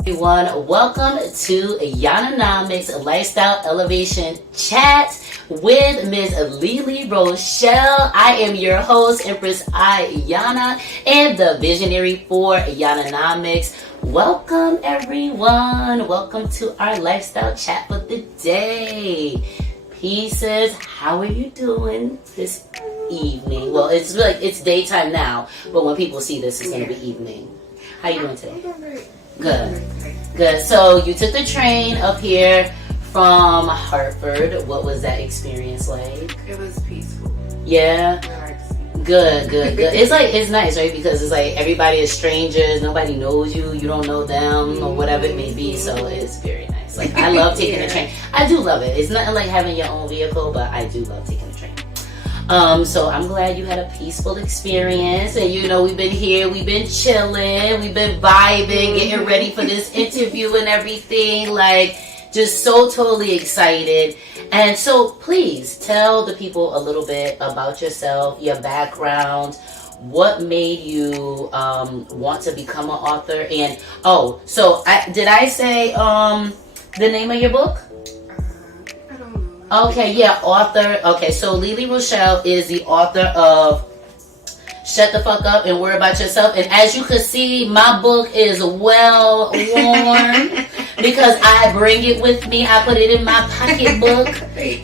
Everyone, welcome to Yananomics Lifestyle Elevation Chat with Ms. Lee Lee Rochelle. I am your host, Empress Ayana, and the visionary for Yananomics. Welcome, everyone. Welcome to our lifestyle chat for the day. Pieces, how are you doing this evening? Well, it's daytime now, but when people see this, it's going to be evening. How you doing today? Good. So you took the train up here from Hartford. What was that experience like? It was peaceful. Yeah. Good. It's nice, right? Because it's like everybody is strangers. Nobody knows you. You don't know them or whatever it may be. So it's very nice. Like I love taking the train. I do love it. It's nothing like having your own vehicle, but I do love taking the train. So I'm glad you had a peaceful experience, and we've been here, we've been chilling, we've been vibing, getting ready for this interview and everything, like just so totally excited. And so please tell the people a little bit about yourself, your background, what made you want to become an author, and did I say the name of your book? Okay, yeah, author. Okay, so Lee Lee Rochelle is the author of Shut the Fuck Up and Worry About Yourself. And as you can see, my book is well worn because I bring it with me. I put it in my pocketbook.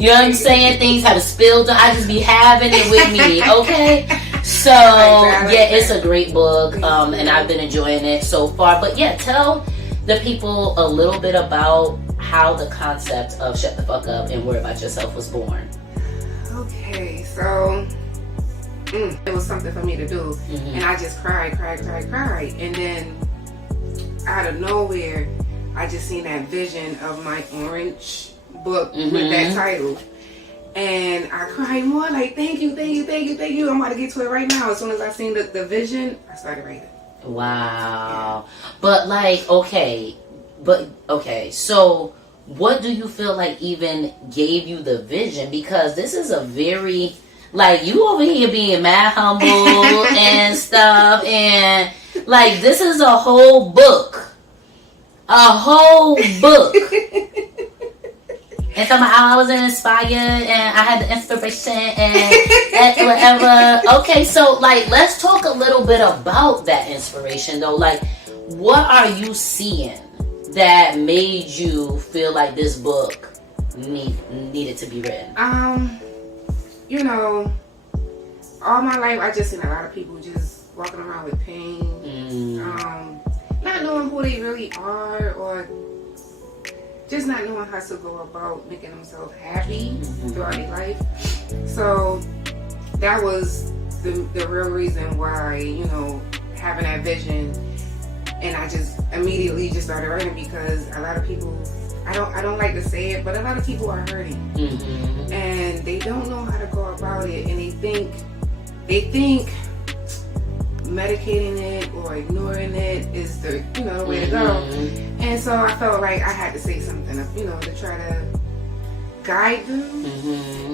You know what I'm saying? Things have spilled. I just be having it with me, okay? So, yeah, it's a great book, and I've been enjoying it so far. But, yeah, tell the people a little bit about how the concept of Shut the Fuck Up and Worry About Yourself was born. Okay, so it was something for me to do, and I just cried, and then out of nowhere, I just seen that vision of my ORJ book with that title, and I cried more, like thank you. I'm about to get to it right now. As soon as I seen the vision, I started writing. Wow. But so what do you feel like even gave you the vision? Because this is a very, like, you over here being mad humble and stuff, and like this is a whole book. And somehow I was inspired and I had the inspiration and whatever. Okay, so like let's talk a little bit about that inspiration though. Like, what are you seeing that made you feel like this book needed to be written? All my life I just seen a lot of people just walking around with pain, not knowing who they really are, or just not knowing how to go about making themselves happy throughout their life. So that was the real reason why, having that vision. And I just immediately just started writing because a lot of people, I don't like to say it, but a lot of people are hurting. And they don't know how to go about it, and they think medicating it or ignoring it is the way to go. And so I felt like I had to say something, to try to guide them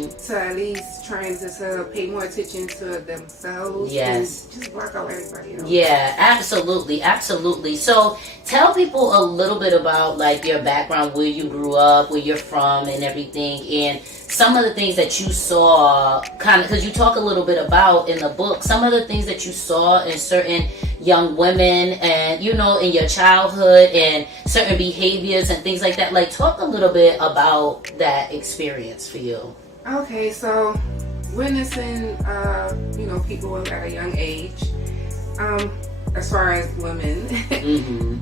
to at least trying to pay more attention to themselves. Yes. And just block out everybody else. Yeah, absolutely. So tell people a little bit about like your background, where you grew up, where you're from and everything, and some of the things that you saw, kind of, because you talk a little bit about in the book, some of the things that you saw in certain young women and, in your childhood and certain behaviors and things like that. Like, talk a little bit about that experience for you. Okay, so witnessing, people at a young age, as far as women,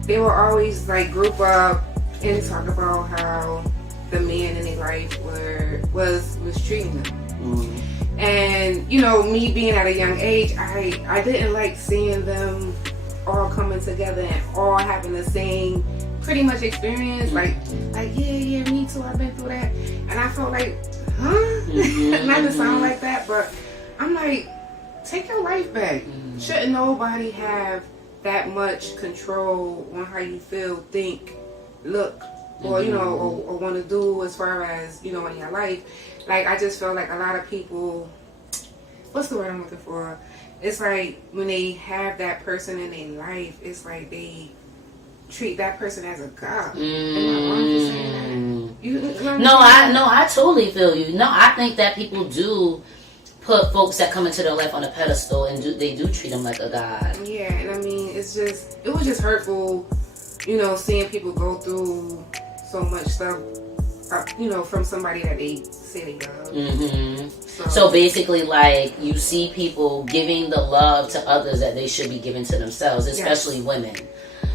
they will always like group up and talk about how the men in their life was mistreating them. And me being at a young age, I didn't like seeing them all coming together and all having the same pretty much experience. Like yeah, me too, I've been through that. And I felt like, not to sound like that, but I'm like, take your life back. Shouldn't nobody have that much control on how you feel, think, look, or or want to do as far as in your life. Like, I just felt like a lot of people, what's the word I'm looking for? It's like when they have that person in their life, it's like they treat that person as a god. Am I wrong for saying that? You know no, I totally feel you. No, I think that people do put folks that come into their life on a pedestal and they do treat them like a god. Yeah, and I mean, it was just hurtful, seeing people go through so much stuff, from somebody that they say they love. So basically, like, you see people giving the love to others that they should be giving to themselves, especially women.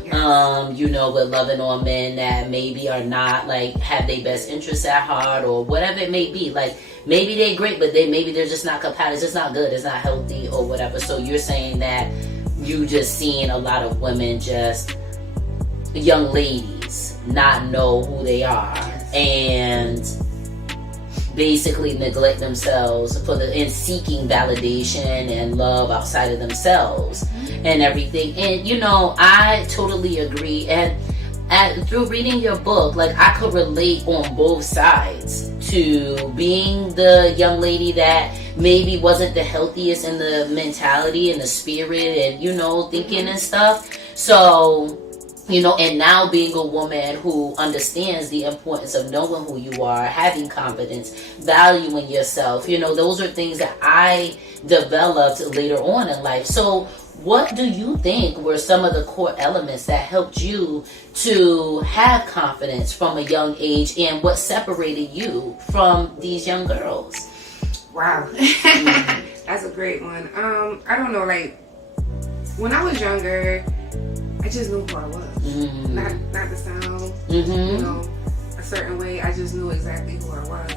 Yes. With loving on men that maybe are not, like, have their best interests at heart or whatever it may be. Like, maybe they're great, but maybe they're just not compatible. It's just not good. It's not healthy or whatever. So you're saying that you just seeing a lot of women, just young ladies, not know who they are and basically neglect themselves in seeking validation and love outside of themselves and everything. And I totally agree. And through reading your book, like, I could relate on both sides to being the young lady that maybe wasn't the healthiest in the mentality and the spirit and thinking and stuff. So and now being a woman who understands the importance of knowing who you are, having confidence, valuing yourself, those are things that I developed later on in life. So what do you think were some of the core elements that helped you to have confidence from a young age, and what separated you from these young girls? Wow. That's a great one. I don't know, like, when I was younger, I just knew who I was. Not the sound, a certain way. I just knew exactly who I was.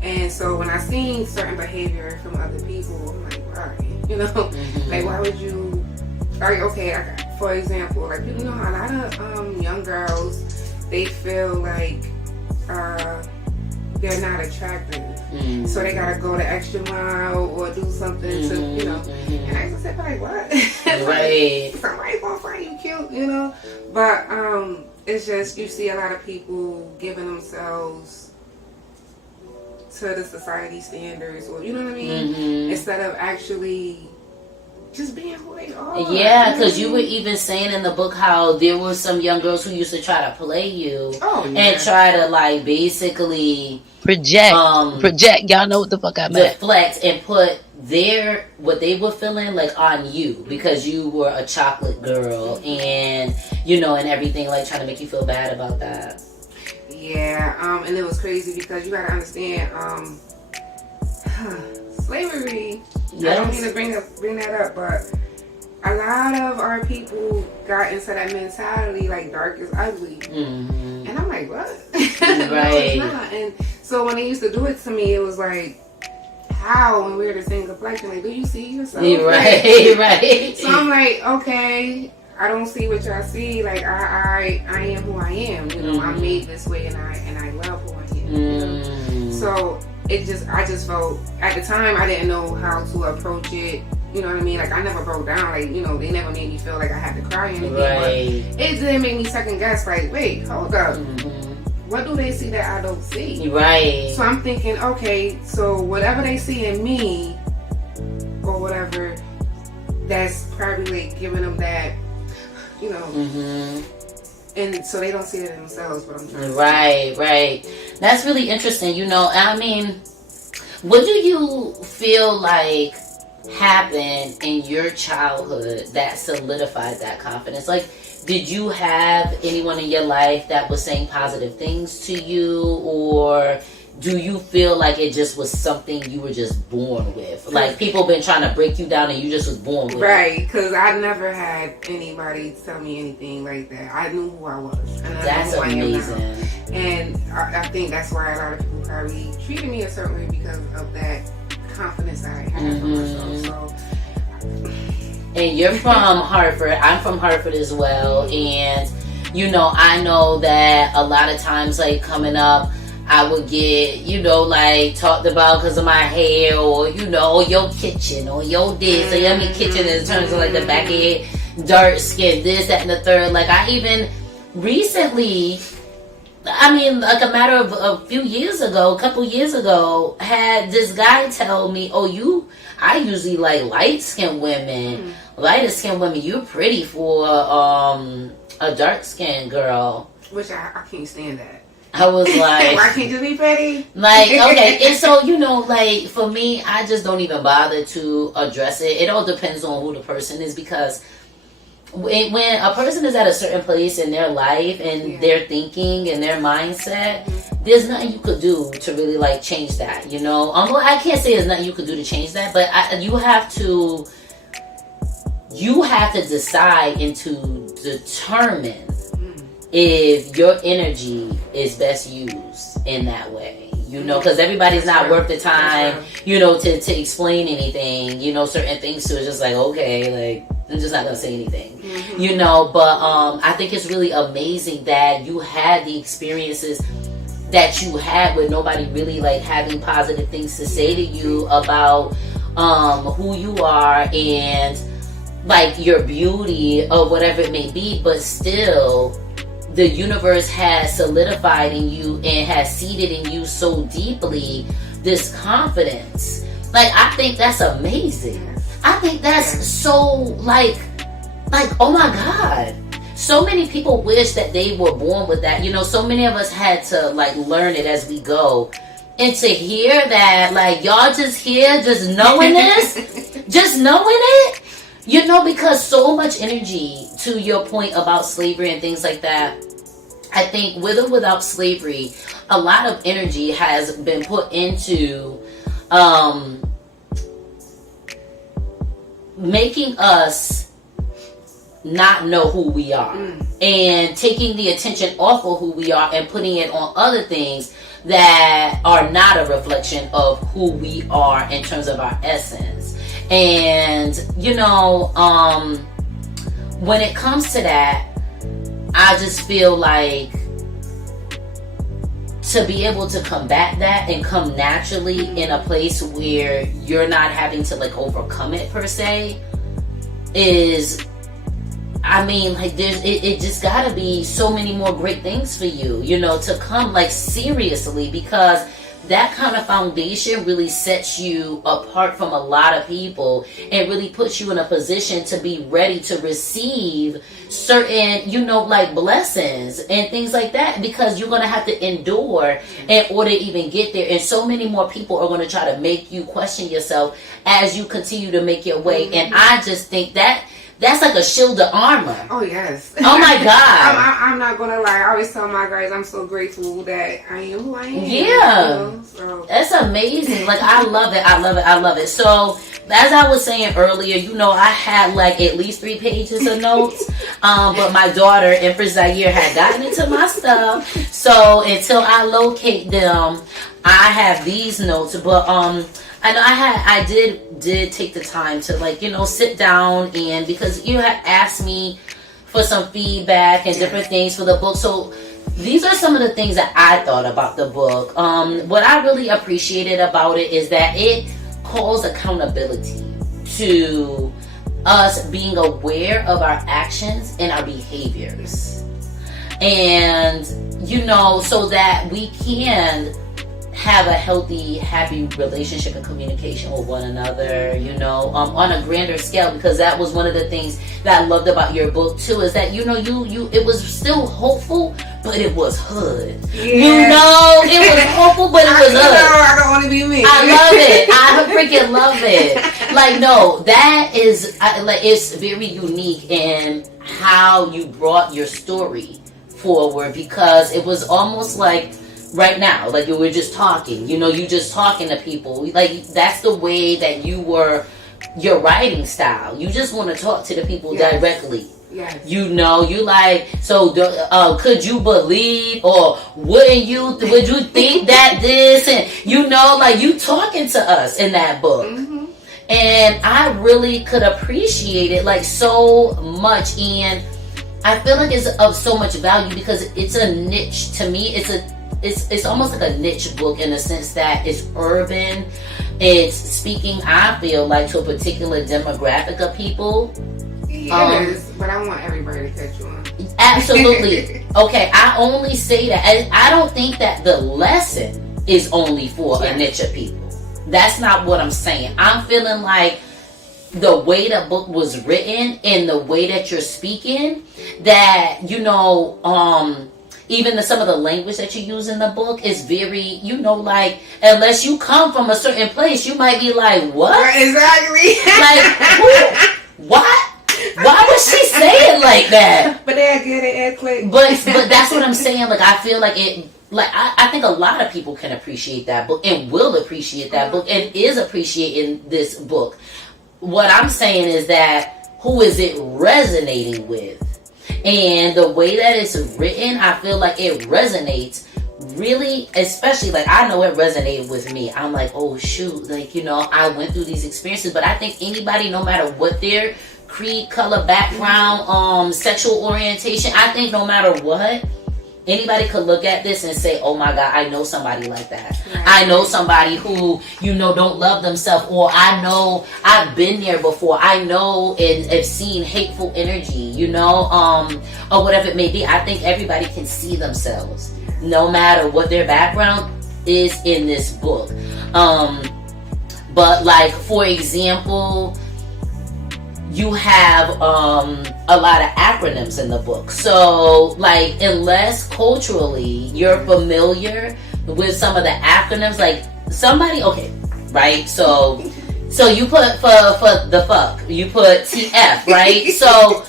And so when I seen certain behavior from other people, I'm like, why? Like, why would you, for example, like, a lot of young girls, they feel like they're not attractive. So they gotta go the extra mile or do something to, and I just said, like, what? Right. Somebody's gonna find you cute, But it's just, you see a lot of people giving themselves to the society standards, or you know what I mean, instead of actually just being who they are. Yeah, because you were even saying in the book how there were some young girls who used to try to play you and try to, like, basically project. Y'all know what the fuck I meant. Deflect and put what they were feeling, like, on you, because you were a chocolate girl and and everything, like, trying to make you feel bad about that. Yeah, and it was crazy because you gotta understand, slavery. Yes. I don't mean to bring that up, but a lot of our people got into that mentality, like, dark is ugly. And I'm like, what? Right. No, it's not. And so when they used to do it to me, it was like, how? When we were the same complexion, like, do you see yourself? Right, right. So I'm like, okay, I don't see what y'all see. Like, I am who I am. I'm made this way, and I love who I am. So I just felt, at the time, I didn't know how to approach it. You know what I mean? Like, I never broke down. Like, they never made me feel like I had to cry or anything. Right. But it did make me second guess. Like, wait, hold up. What do they see that I don't see? Right. So I'm thinking, okay, so whatever they see in me, or whatever, that's probably, like, giving them that, and so they don't see it in themselves, but I'm trying to say. Right. That's really interesting. I mean, what do you feel like happened in your childhood that solidified that confidence? Like, did you have anyone in your life that was saying positive things to you, or do you feel like it just was something you were just born with? Like, people been trying to break you down and you just was born with it? Right, because I never had anybody tell me anything like that. I knew who I was. And that's amazing. And I think that's why a lot of people probably treated me a certain way, because of that confidence that I had for myself. So. And you're from Hartford. I'm from Hartford as well. And, I know that a lot of times, like, coming up, I would get, like, talked about because of my hair, or, your kitchen, or your this. So, kitchen in terms of, like, the back of your dark skin, this, that, and the third. Like, I even recently, like, a matter of a couple years ago, had this guy tell me, I usually like light-skinned women. Lighter-skinned women, you're pretty for a dark-skinned girl. Which I can't stand that. I was like, why can't you be petty? Like, okay, and so, you know, like, for me, I just don't even bother to address it. It all depends on who the person is, because when a person is at a certain place in their life and their thinking and their mindset, there's nothing you could do to really, like, change that, you know? Well, I can't say there's nothing you could do to change that, but you have to decide and to determine if your energy is best used in that way, you know, because everybody's not worth the time, you know, to explain anything, you know, certain things to. It's just like, okay, like, I'm just not gonna say anything, you know. But I think it's really amazing that you had the experiences that you had with nobody really like having positive things to say to you about who you are and like your beauty or whatever it may be, but still the universe has solidified in you and has seeded in you so deeply this confidence. Like, I think that's amazing. I think that's so like, oh my God. So many people wish that they were born with that. You know, so many of us had to like learn it as we go. And to hear that, like, y'all just here, just knowing this, just knowing it, you know, because so much energy, to your point about slavery and things like that, I think with or without slavery, a lot of energy has been put into making us not know who we are and taking the attention off of who we are and putting it on other things that are not a reflection of who we are in terms of our essence. And, you know, when it comes to that, I just feel like to be able to combat that and come naturally in a place where you're not having to like overcome it per se is, I mean, like it just gotta be so many more great things for you, you know, to come like seriously, because that kind of foundation really sets you apart from a lot of people and really puts you in a position to be ready to receive certain, you know, like blessings and things like that, because you're going to have to endure in order to even get there. And so many more people are going to try to make you question yourself as you continue to make your way. And I just think that that's like a shield of armor. Oh, yes. Oh, my God. I'm not going to lie. I always tell my guys I'm so grateful that I am who I am. Yeah. You know? So. That's amazing. Like, I love it. I love it. I love it. So, as I was saying earlier, you know, I had like at least 3 pages of notes. But my daughter, Empress Zaire, had gotten into my stuff. So, until I locate them, I have these notes. But, I know I did take the time to, like, you know, sit down, and because you had asked me for some feedback and different things for the book. So these are some of the things that I thought about the book. What I really appreciated about it is that it calls accountability to us being aware of our actions and our behaviors. And, you know, so that we can have a healthy, happy relationship and communication with one another, you know, on a grander scale, because that was one of the things that I loved about your book too, is that, you know, you it was still hopeful, but it was hood. Yeah. You know, it was hopeful, but it was hood. I don't want to be me. I love it. I freaking love it. Like, no, that is, like, it's very unique in how you brought your story forward, because it was almost like, right now, like you were just talking, you know, you just talking to people, like that's the way that you were, your writing style. You just want to talk to the people directly. Yes. You know, you like, so could you believe, or would you think that this, and you know, like you talking to us in that book. And I really could appreciate it like so much, and I feel like it's of so much value because it's a niche. To me, it's almost like a niche book in the sense that it's urban. It's speaking, I feel like, to a particular demographic of people. Yes, but I want everybody to catch on. Absolutely. Okay, I only say that. I don't think that the lesson is only for a niche of people. That's not what I'm saying. I'm feeling like the way the book was written and the way that you're speaking, that, you know, even some of the language that you use in the book is very, you know, like, unless you come from a certain place, you might be like, what? Exactly. Like, who? What? Why would she say it like that? But they'll get it and click. But that's what I'm saying. Like, I feel like it, like, I think a lot of people can appreciate that book and will appreciate that book and is appreciating this book. What I'm saying is that who is it resonating with? And the way that it's written, I feel like it resonates really, especially, like, I know it resonated with me. I'm like, oh shoot, like, you know, I went through these experiences. But I think anybody, no matter what their creed, color, background, sexual orientation, I think no matter what, anybody could look at this and say, oh my God, I know somebody like that. Right. I know somebody who, you know, don't love themselves, or I know I've been there before. I know and have seen hateful energy, you know, or whatever it may be. I think everybody can see themselves, no matter what their background is in this book. But like, for example, you have a lot of acronyms in the book. So, like, unless culturally you're familiar with some of the acronyms, like somebody, okay, right? So you put for the fuck, you put TF, right? So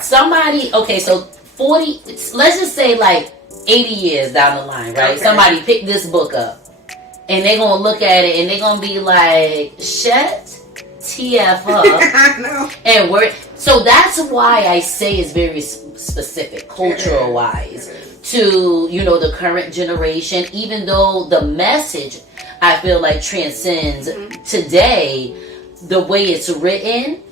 somebody, okay, so 40, let's just say like 80 years down the line, right? Okay. Somebody picked this book up and they're gonna look at it and they're gonna be like, shut TF up. I know. And so that's why I say it's very specific, cultural wise, to, you know, the current generation, even though the message, I feel like, transcends today. The way it's written,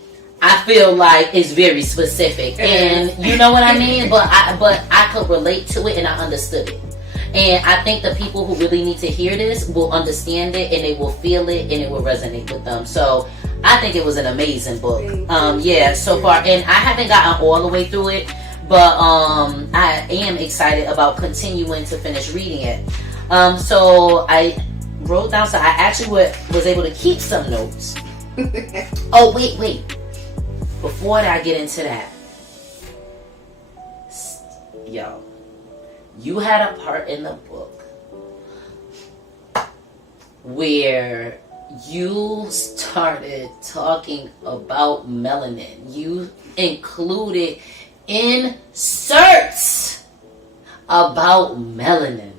I feel like it's very specific, and you know what I mean. But I could relate to it and I understood it. And I think the people who really need to hear this will understand it and they will feel it and it will resonate with them. So I think it was an amazing book. Yeah, so far. And I haven't gotten all the way through it, but I am excited about continuing to finish reading it. So I wrote down, so I actually was able to keep some notes. Oh, wait. Before I get into that, yo, you had a part in the book where you started talking about melanin. You included inserts about melanin.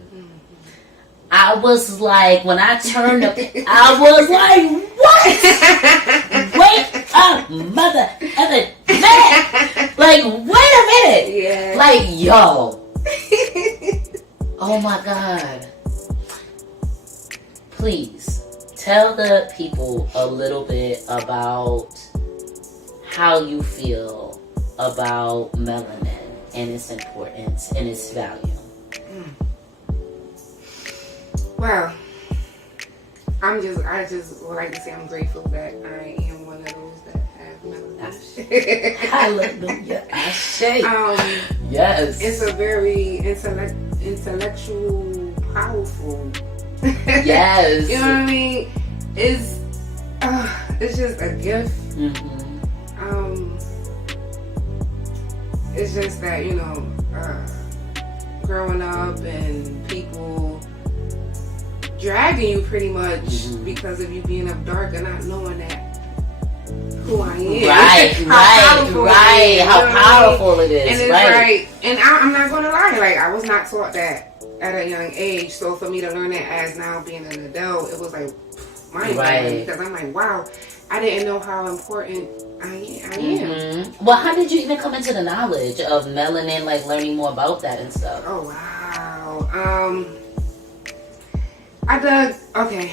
I was like, when I turned up, I was like, what? Wait a mother of a man. Like, wait a minute. Yeah. Like, yo. Oh my God. Please tell the people a little bit about how you feel about melanin and its importance and its value. Well, I just would like to say I'm grateful that I am one of those that have melanin. Hallelujah. I say. Yes. It's a very intellectual, powerful. Yes. You know what I mean? It's just a gift. Mm-hmm. It's just that, you know, growing up and people dragging you pretty much because of you being up dark and not knowing that who I am. Right. How powerful it is. And it's right. And I'm not going to lie, like, I was not taught that at a young age. So for me to learn that as now being an adult, it was like mind-blowing, because I'm like, wow, I didn't know how important I am. Well, how did you even come into the knowledge of melanin, like learning more about that and stuff? Oh, wow. Okay,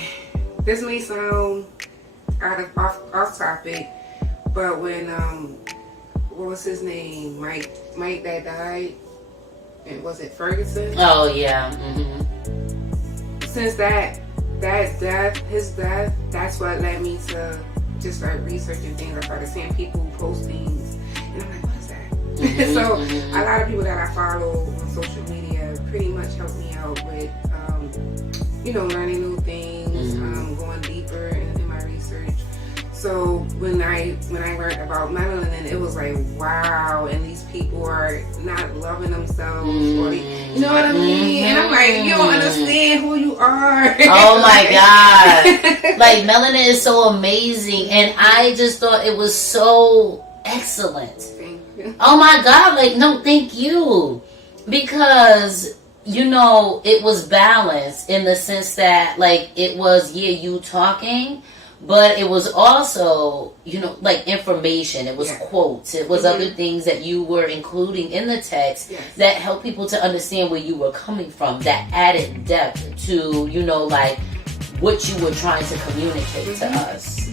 this may sound off topic, but when, what was his name? Mike that died, and was it Ferguson? Oh, yeah. Since his death, that's what led me to just start researching things. I started seeing people post things, and I'm like, what is that? So a lot of people that I follow on social media pretty much helped me out with, you know, learning new things, going deeper in my research. So when I learned about melanin, it was like, wow, and these people are not loving themselves, or you know what I mean? And I'm like, you don't understand who you are. Oh my God. Like, melanin is so amazing, and I just thought it was so excellent. Thank you. Oh my God, like, no, thank you. Because, you know, it was balanced in the sense that, like, it was, you talking, but it was also, you know, like, information. It was quotes. It was other things that you were including in the text that helped people to understand where you were coming from, that added depth to, you know, like, what you were trying to communicate to us.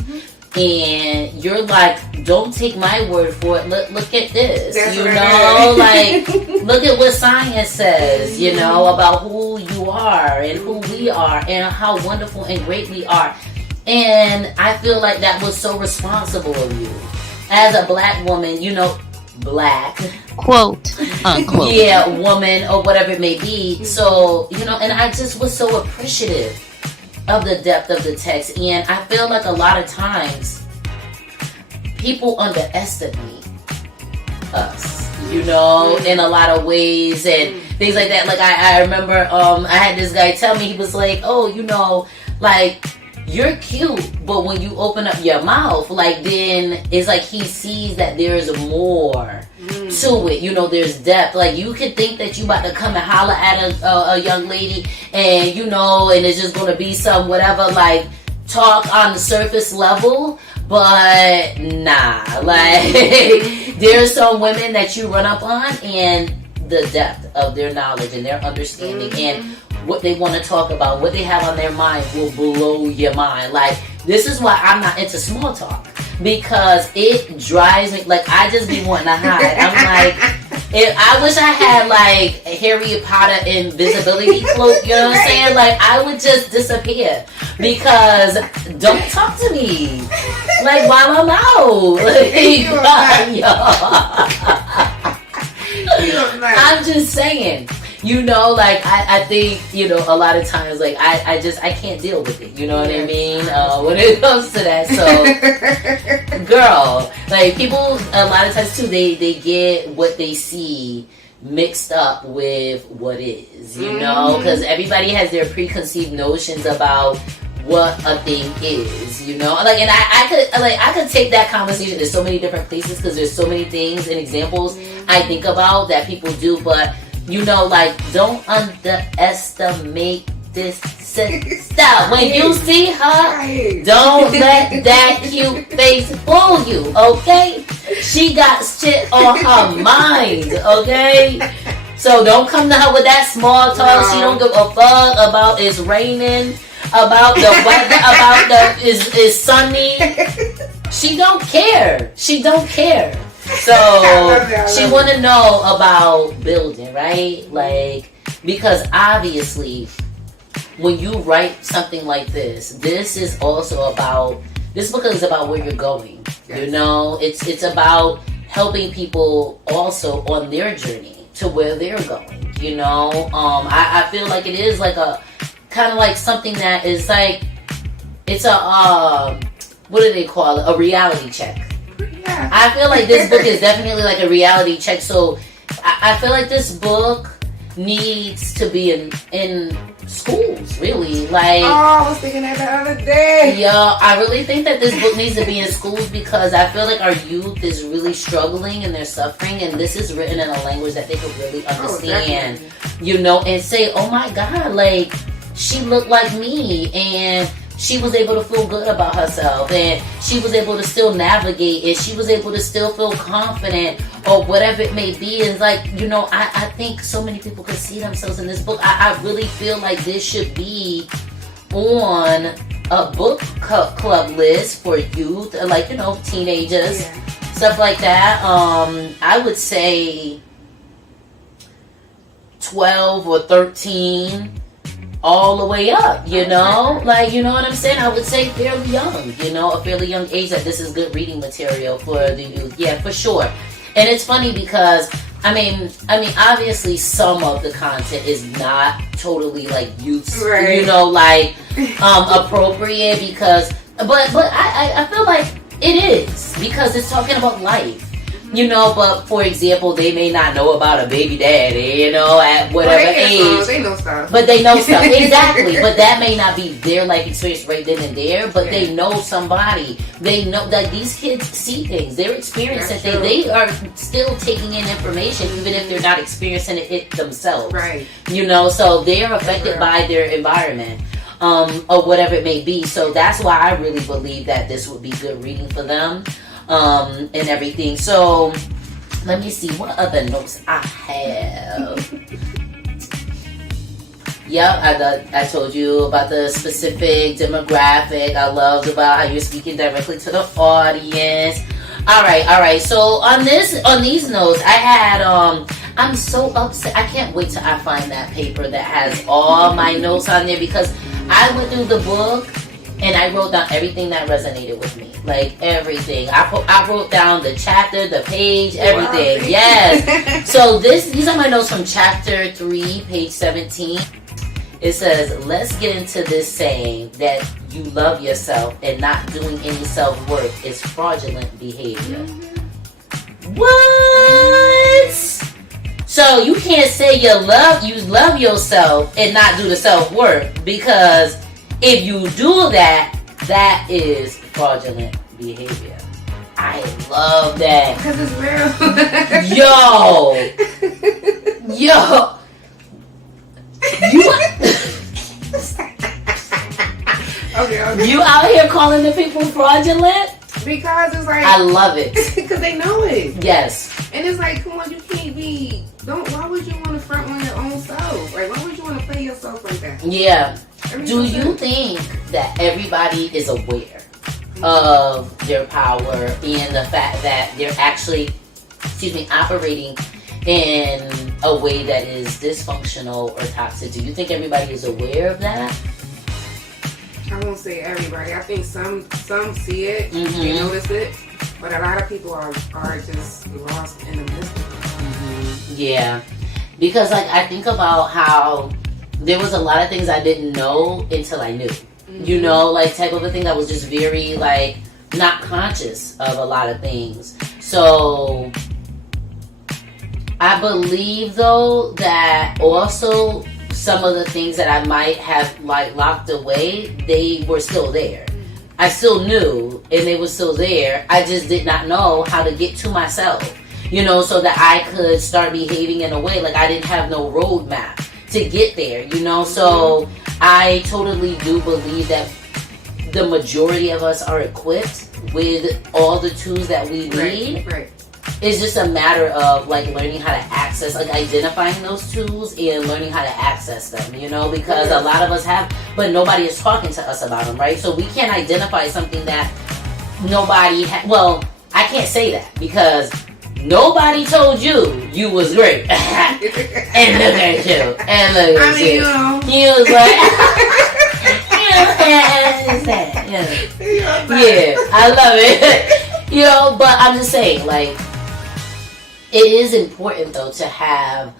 And you're like, don't take my word for it. Look at this. That's you right. know, like, look at what science says, you know, about who you are and who we are and how wonderful and great we are. And I feel like that was so responsible of you. As a black woman, you know, black. Quote, unquote. Yeah, woman or whatever it may be. So, you know, and I just was so appreciative of the depth of the text. And I feel like a lot of times people underestimate us, you know, in a lot of ways and things like that. Like I remember I had this guy tell me, he was like, oh, you know, like, you're cute, but when you open up your mouth, like, then it's like he sees that there's more to it. You know, there's depth. Like, you could think that you about to come and holler at a young lady, and, you know, and it's just going to be some whatever, like, talk on the surface level. But nah, like, there's some women that you run up on, and the depth of their knowledge and their understanding and what they want to talk about, what they have on their mind will blow your mind. Like, this is why I'm not into small talk, because it drives me, like, I just be wanting to hide. I'm like, I wish I had, like, Harry Potter invisibility cloak, you know what I'm saying? Like, I would just disappear, because don't talk to me, like, while I'm out. I'm just saying. You know, like, I think, you know, a lot of times, like, I can't deal with it. You know what I mean? When it comes to that. So, girl, like, people, a lot of times, too, they get what they see mixed up with what is, you know? Because everybody has their preconceived notions about what a thing is, you know? Like, and I could take that conversation to so many different places, because there's so many things and examples I think about that people do, but you know, like, don't underestimate this sister. When you see her, don't let that cute face fool you, okay? She got shit on her mind, okay? So don't come to her with that small talk. She don't give a fuck about it's raining, about the weather, about it's sunny. She don't care. She don't care. So she want to know about building, right? Like, because obviously when you write something like this is also about, this book is about where you're going. You know, it's about helping people also on their journey to where they're going. You know, I feel like it is like a kind of like something that is like, it's a what do they call it? A reality check. I feel like this book is definitely like a reality check. So I feel like this book needs to be in schools, really. Like, oh, I was thinking that the other day. Yeah, I really think that this book needs to be in schools, because I feel like our youth is really struggling and they're suffering, and this is written in a language that they could really understand. You know, and say, oh my God, like, she looked like me, and she was able to feel good about herself, and she was able to still navigate, and she was able to still feel confident, or whatever it may be. And like, you know, I think so many people could see themselves in this book. I really feel like this should be on a book club list for youth, like, you know, teenagers, stuff like that. I would say 12 or 13 all the way up, you know, like, you know what I'm saying? I would say fairly young, you know, a fairly young age, that this is good reading material for the youth. Yeah, for sure. And it's funny because I mean, obviously some of the content is not totally like youth, you know, like appropriate, because but I feel like It is, because it's talking about life. You know, but for example, they may not know about a baby daddy, you know, at whatever age. They know stuff. But they know stuff. Exactly. But that may not be their life experience right then and there, but they know somebody. They know that these kids see things. They're experiencing things. They are still taking in information, even if they're not experiencing it themselves. Right. You know, so they are affected by their environment. Or whatever it may be. So that's why I really believe that this would be good reading for them. And everything. So let me see what other notes I have. I told you about the specific demographic. I loved about how you're speaking directly to the audience. All right. So on these notes, I had I'm so upset. I can't wait till I find that paper that has all my notes on there, because I went through the book and I wrote down everything that resonated with me. Like everything. I wrote down the chapter, the page, everything. Wow. Yes. So these are my notes from chapter 3, page 17. It says, let's get into this saying that you love yourself and not doing any self-work is fraudulent behavior. What? So you can't say you love yourself and not do the self-work, because if you do that, that is fraudulent behavior. I love that. Because it's real. Yo. Okay. You out here calling the people fraudulent? Because it's like, I love it. Because they know it. Yes. And it's like, come on, you can't be. Why would you want to front on your own self? Like, why would you want to play yourself like that? Yeah. Do you think that everybody is aware of their power and the fact that they're actually, operating in a way that is dysfunctional or toxic? Do you think everybody is aware of that? I won't say everybody. I think some see it, they notice it, but a lot of people are just lost in the midst of it. Yeah, because like I think about how there was a lot of things I didn't know until I knew. You know, like type of a thing that was just very like not conscious of a lot of things. So I believe though that also some of the things that I might have like locked away, they were still there. I still knew and they were still there. I just did not know how to get to myself, you know, so that I could start behaving in a way like I didn't have no roadmap to get there, you know. So I totally do believe that the majority of us are equipped with all the tools that we need. Right. It's just a matter of like learning how to access, like identifying those tools and learning how to access them, you know, because a lot of us have, but nobody is talking to us about them, right? So we can't identify something that nobody well, I can't say that because nobody told you was great. And look at you. And look at you. You was like, yeah, I love it. You know, but I'm just saying, like, it is important though to have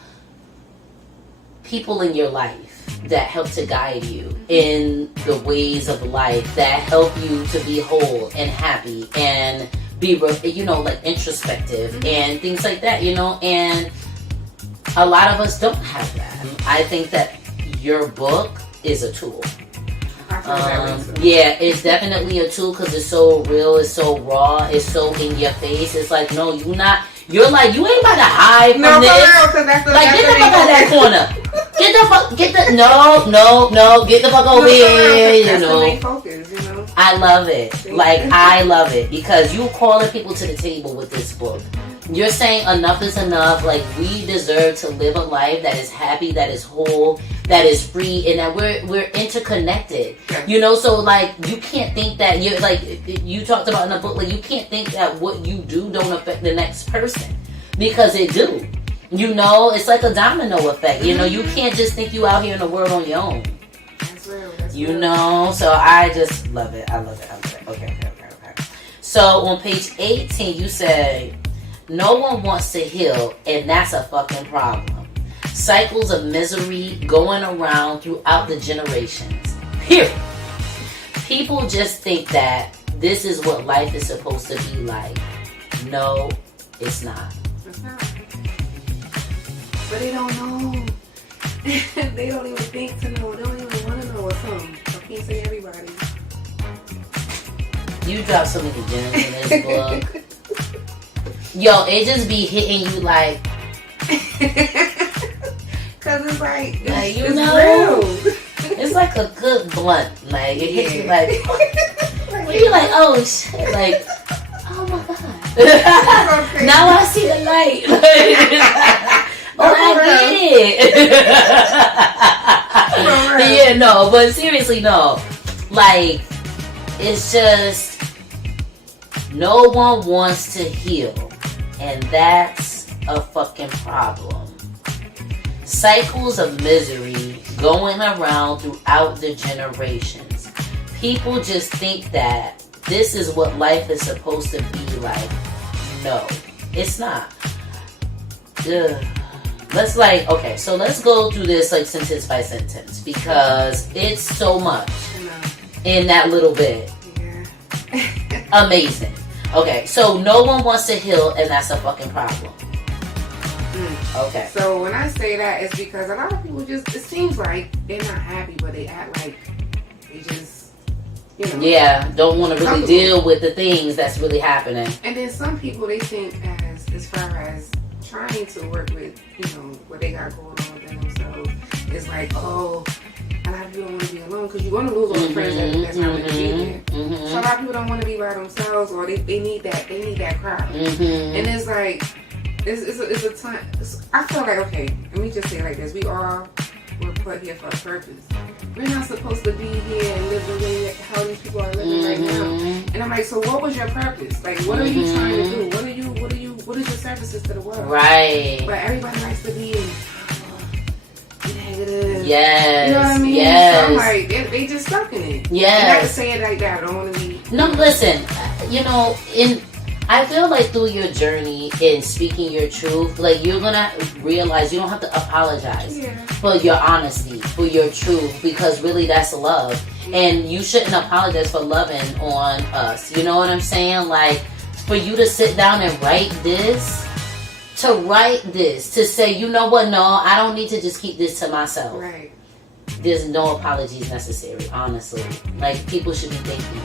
people in your life that help to guide you in the ways of life, that help you to be whole and happy and be, you know, like introspective and things like that, you know. And a lot of us don't have that. I think that your book is a tool. Yeah, it's definitely a tool because it's so real, it's so raw, it's so in your face. It's like, no, you're like, you ain't about to hide from this. Like, get the fuck out of that corner. Get the fuck over here, you know. Focus, you know. I love it. Like, I love it because you calling people to the table with this book. You're saying enough is enough. Like, we deserve to live a life that is happy, that is whole, that is free, and that we're interconnected. You know, so like you can't think that you're like you talked about in the book. Like, you can't think that what you do don't affect the next person because it do. You know, it's like a domino effect. You know, you can't just think you out here in the world on your own. That's real. You know, so I just love it. I love it. Okay. So on page 18, you say, no one wants to heal, and that's a fucking problem. Cycles of misery going around throughout the generations. Period. People just think that this is what life is supposed to be like. No, it's not. It's not. But they don't know. They don't even think to know. They don't even want to know what's some. I can't say everybody. You dropped so many gems in this book. Yo, it just be hitting you like. Cause it's like you it's know, real. It's like a good blunt. Like it hits you like. You're like, oh shit, like, oh my god. Now I see the light. Oh, I get it. Yeah, no, but seriously, no. Like, it's just no one wants to heal, and that's a fucking problem. Cycles of misery going around throughout the generations. People just think that this is what life is supposed to be like. No, it's not. Ugh. Let's so let's go through this like sentence by sentence because it's so much in that little bit. Yeah. Amazing. Okay, so no one wants to heal, and that's a fucking problem. Okay. So when I say that, it's because a lot of people it seems like they're not happy, but they act like they just, Yeah, don't want to really deal with the things that's really happening. And then some people, they think as far as trying to work with, what they got going on with themselves, it's like, oh, a lot of people don't want to be alone because you're going to lose all the friends that's not going to be there. So a lot of people don't want to be by themselves, or they need that crowd. And it's like, it's a time. I feel like, okay, let me just say it like this: we all were put here for a purpose. We're not supposed to be here and live the way how these people are living right now. And I'm like, so what was your purpose? Like, what are you trying to do? What is your services to the world? Right. But everybody likes to be negative. Yes. You know what I mean? Yes. So I'm like, they just stuck in it. Yes. And not to say it like that. I don't want to be. No, listen. I feel like through your journey in speaking your truth, like you're gonna realize you don't have to apologize for your honesty, for your truth, because really that's love. And you shouldn't apologize for loving on us. You know what I'm saying? Like, for you to sit down and write this, to say, you know what, no, I don't need to just keep this to myself. Right. There's no apologies necessary, honestly. Like, people should be thanking you.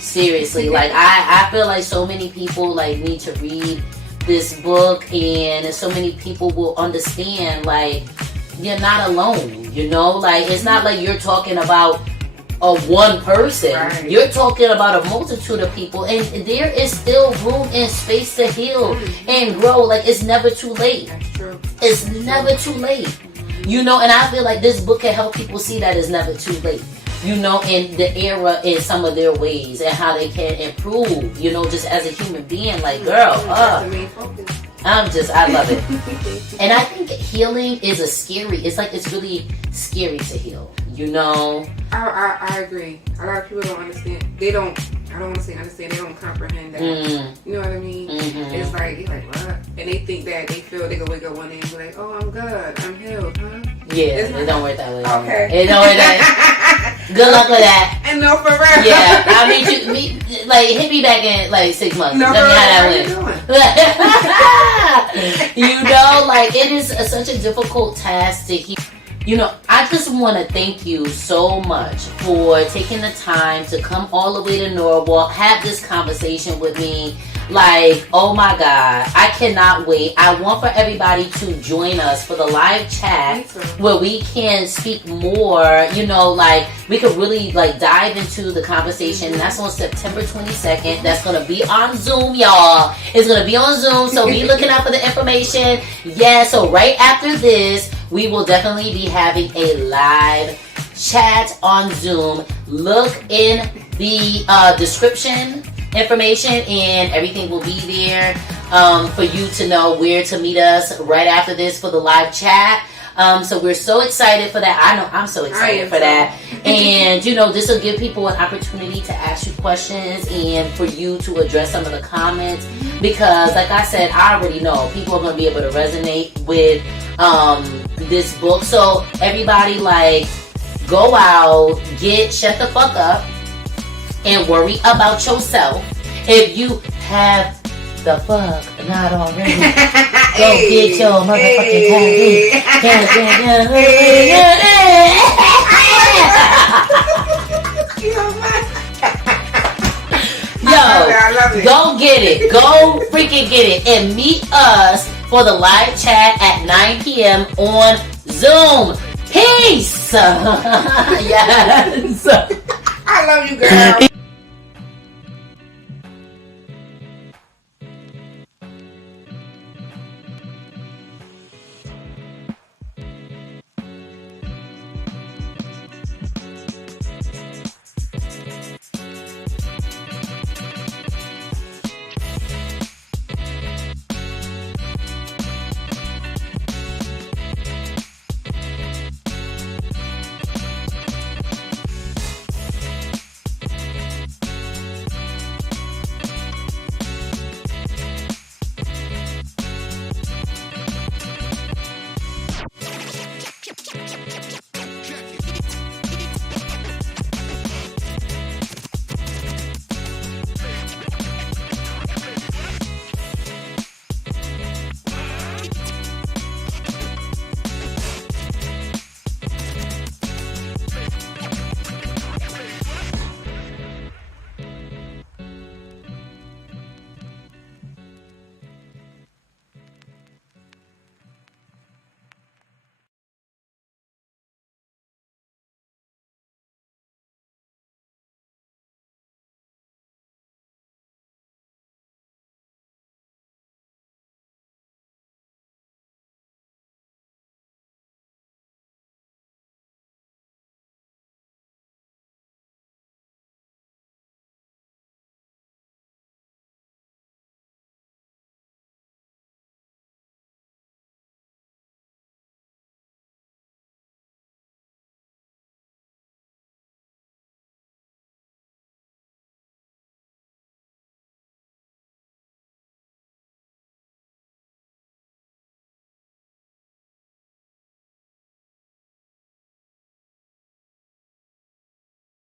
Seriously, like I feel like so many people like need to read this book, and so many people will understand like you're not alone. Like it's not like you're talking about one person. Right. You're talking about a multitude of people, and there is still room and space to heal and grow. Like it's never too late. That's true. It's never too late. And I feel like this book can help people see that it's never too late. In the era, in some of their ways, and how they can improve, just as a human being, like, girl, I love it. And I think healing is it's really scary to heal, I agree. A lot of people don't understand. I don't want to say understand, they don't comprehend that. You know what I mean? It's like, you're like, what? And they think that they feel they can wake up one day and be like, oh, I'm good, I'm healed, huh? Yeah, it don't work that way. Okay. It don't work that Good luck with that. And no, for real. Yeah, I mean, hit me back in like 6 months. No, Tell me how that went. It is such a difficult task to heal. I just want to thank you so much for taking the time to come all the way to Norwalk, have this conversation with me. Like, oh my God, I cannot wait. I want for everybody to join us for the live chat where we can speak more, we could really dive into the conversation. And that's on September 22nd. That's going to be on Zoom, y'all. It's going to be on Zoom, so be looking out for the information. Yeah, so right after this, we will definitely be having a live chat on Zoom. Look in the description information, and everything will be there for you to know where to meet us right after this for the live chat. So we're so excited for that. I know I'm so excited for that. And this will give people an opportunity to ask you questions and for you to address some of the comments, because like I said, I already know people are going to be able to resonate with this book. So everybody, go out, shut the fuck up, and worry about yourself. If you have the fuck not already, go get your motherfucking I love it. Go get it. Go freaking get it. And meet us for the live chat at 9 p.m. on Zoom. Peace. Yes. I love you, girl.